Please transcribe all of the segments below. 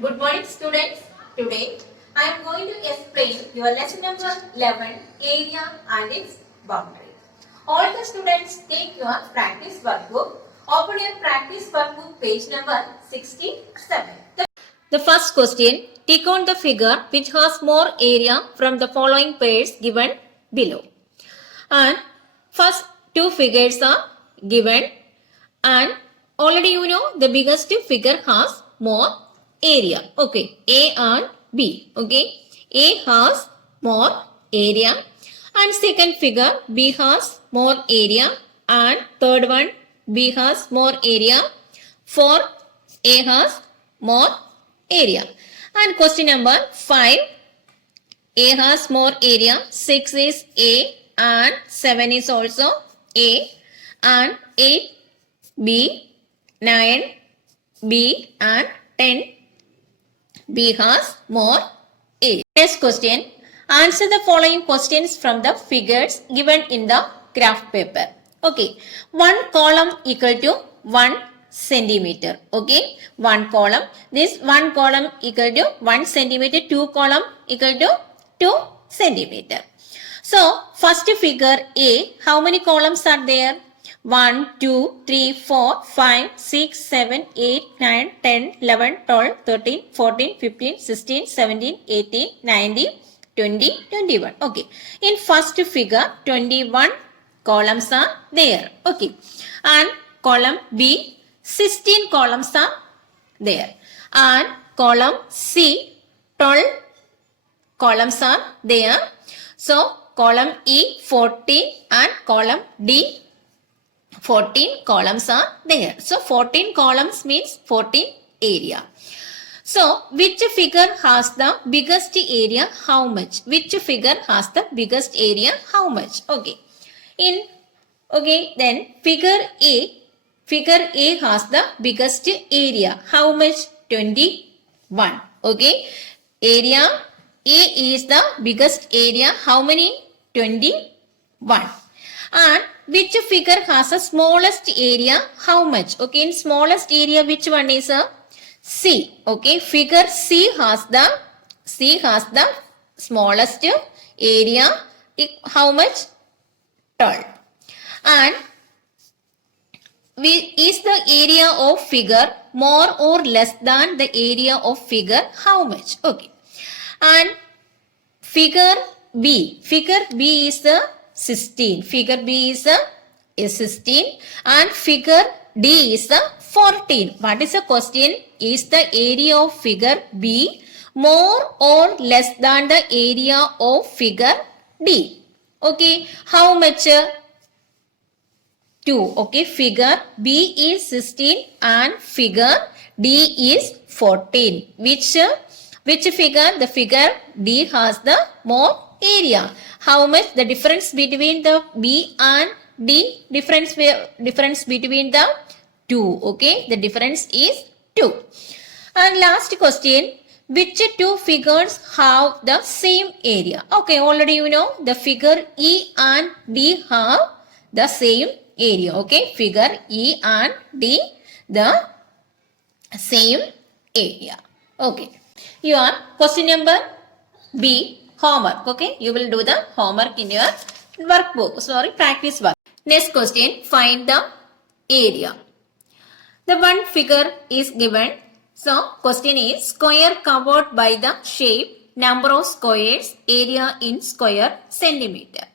Good morning, students. Today I am going to explain your lesson number 11, area and its boundary. All the students take your practice workbook. Open your practice workbook page number 67. The first question, tick on the figure which has more area from the following pairs given below. And first two figures are given, and already you know the biggest figure has more area. Okay, A and B. Okay, A has more area, and second figure B has more area, and third one B has more area. Fourth, A has more area. And question number 5, A has more area. 6 is A and 7 is also A, and 8 B, 9 B, and 10 B has more A. Next question, answer the following questions from the figures given in the graph paper. Okay, one column equal to 1 centimeter. Okay, one column. This one column equal to 1 centimeter. Two column equal to 2 centimeter. So first figure A, how many columns are there? 1, 2, 3, 4, 5, 6, 7, 8, 9, 10, 11, 12, 13, 14, 15, 16, 17, 18, 19, 20, 21. Okay. In first figure, 21 columns are there. Okay. And column B, 16 columns are there. And column C, 12 columns are there. So, column E, 14, and column D, 14 columns are there. So, 14 columns means 14 area. So, which figure has the biggest area? How much? Which figure has the biggest area? How much? Okay. Then figure A has the biggest area. How much? 21. Okay. Area A is the biggest area. How many? 21. And which figure has the smallest area? How much? Okay, in smallest area, which one is a C? Okay, figure C has the smallest area. How much? 12. And is the area of figure more or less than the area of figure? How much? Okay. And figure B is the 16. Figure B is 16, and figure D is 14. What is the question? Is the area of figure B more or less than the area of figure D? Okay, how much? 2. Okay, figure B is 16 and figure D is 14. Which figure? The figure D has the more area. How much? The difference between the B and D, difference between the 2. Okay, the difference is 2. And last question, which two figures have the same area? Okay, already you know the figure E and D have the same area. Okay, figure E and D the same area. Okay, your question number B, homework. Okay, you will do the homework in your workbook. Practice work. Next question, find the area. The one figure is given. So, question is square covered by the shape, number of squares, area in square centimeter.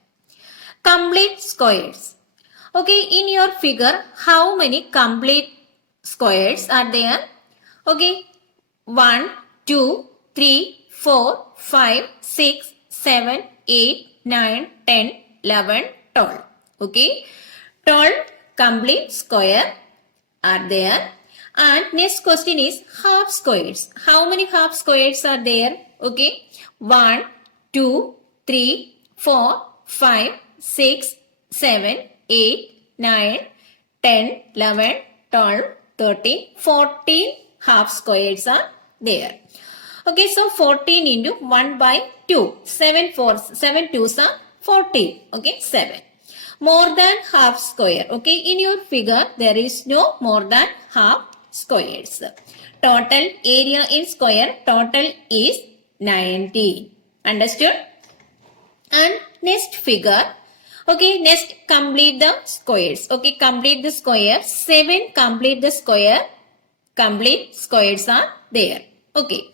Complete squares. Okay, in your figure, how many complete squares are there? Okay, 1, 2, 3, 4, 5, 6, 7, 8, 9, 10, 11, 12. Okay, 12 complete square are there. And next question is half squares. How many half squares are there? Okay, 1, 2, 3, 4, 5, 6, 7, 8, 9, 10, 11, 12, 13, 14 half squares are there. Okay, so 14 into 1 by 2. 7 twos are 14. Okay, 7. More than half square. Okay, in your figure, there is no more than half squares. Total area in square total is 90. Understood? And next figure. Okay, next complete the squares. Okay, complete the square. 7 complete the square. Complete squares are there. Okay.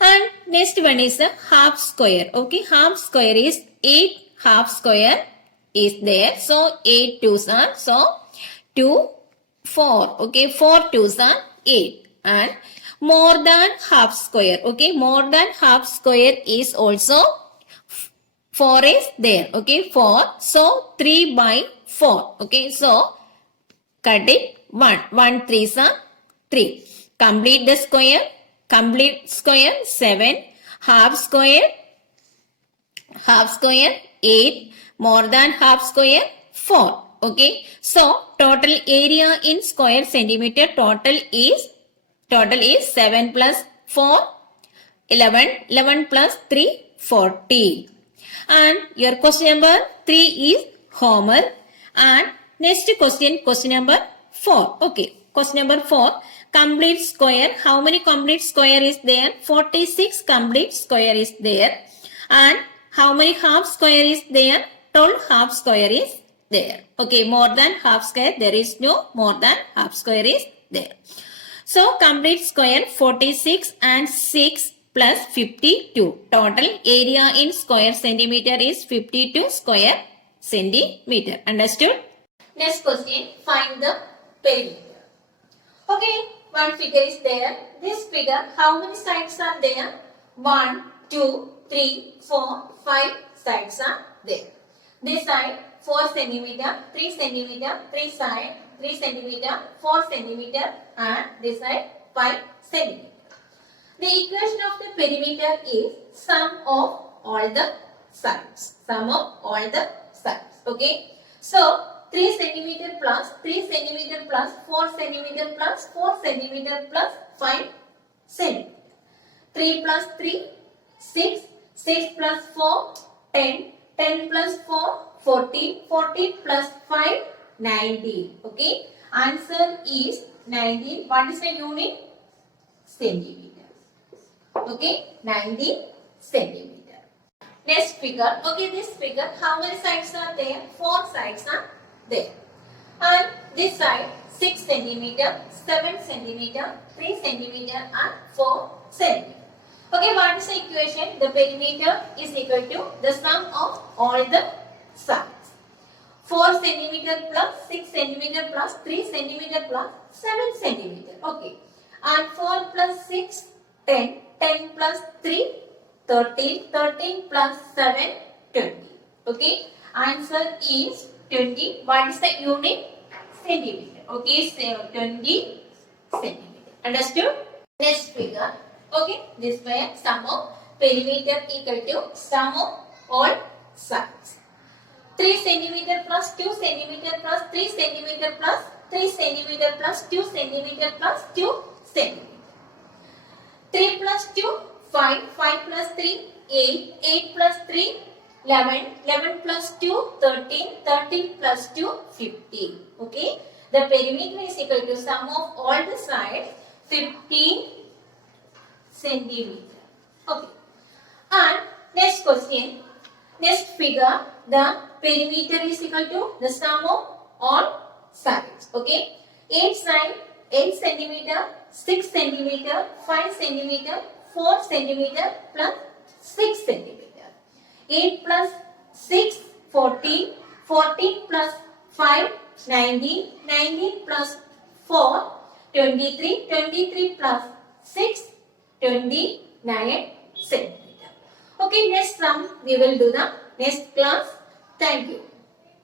And next one is a half square. Okay, half square is 8 half square is there. So 8 twos are, so 2, 4. Okay, 4 twos are 8. And more than half square. Okay, more than half square is also 4 is there. Okay, 4. So 3 by 4. Okay, so cut it 1. 1 threes are 3. Complete the square. Complete square 7. Half square 8. More than half square 4. Okay. So total area in square centimeter total is 7 plus 4 11. 11 plus 3 40. And your question number 3 is homework. And next question number 4. Okay, question number 4. Complete square. How many complete square is there? 46 complete square is there. And how many half square is there? 12 half square is there. Okay, more than half square there is no, more than half square is there. So complete square 46 and 6 plus 52. Total area in square centimeter is 52 square centimeter. Understood? Next question, find the perimeter. Okay, one figure is there. This figure, how many sides are there? 1, 2, 3, 4, 5 sides are there. This side 4 centimeter, 3 centimeter, 3 side, 3 centimeter, 4 centimeter, and this side 5 centimeter. The equation of the perimeter is sum of all the sides. Sum of all the sides. Okay. So 3 centimeter plus 3 centimeter plus 4 centimeter plus 4 centimeter plus 5 centimeter. 3 plus 3, 6. 6 plus 4, 10. 10 plus 4, 14. 14 plus 5, 19. Okay. Answer is 19. What is the unit? Centimeter. Okay. 19 centimeter. Next figure. Okay. This figure. How many sides are there? 4 sides are there. And this side 6 centimeter, 7 centimeter, 3 centimeter and 4 centimeter. Okay, what is the equation? The perimeter is equal to the sum of all the sides. 4 centimeter plus 6 centimeter plus 3 centimeter plus 7 centimeter. Okay. And 4 plus 6, 10. 10 plus 3, 13. 13 plus 7, 20. Okay. Answer is 20. What is the unit? Centimeter. Okay. So 20 centimeter. Understood? Next figure. Okay. This way sum of perimeter equal to sum of all sides. 3 centimeter plus 2 centimeter plus 3 centimeter plus 3 centimeter plus 2 centimeter plus 2 centimeter. 3 plus 2, 5. 5 plus 3, 8. 8 plus 3, 11. 11 plus 2, 13. 13 plus 2, 15. Okay. The perimeter is equal to sum of all the sides 15 centimeter. Okay. And next question. Next figure. The perimeter is equal to the sum of all sides. Okay. 8 side, 8 centimeter, 6 centimeter, 5 centimeter, 4 centimeter plus 6 centimeter. 8 plus 6, 14. 14 plus 5, 19. 19 plus 4, 23. 23 plus 6, 29 centimeter. Okay, next sum we will do the next class. Thank you.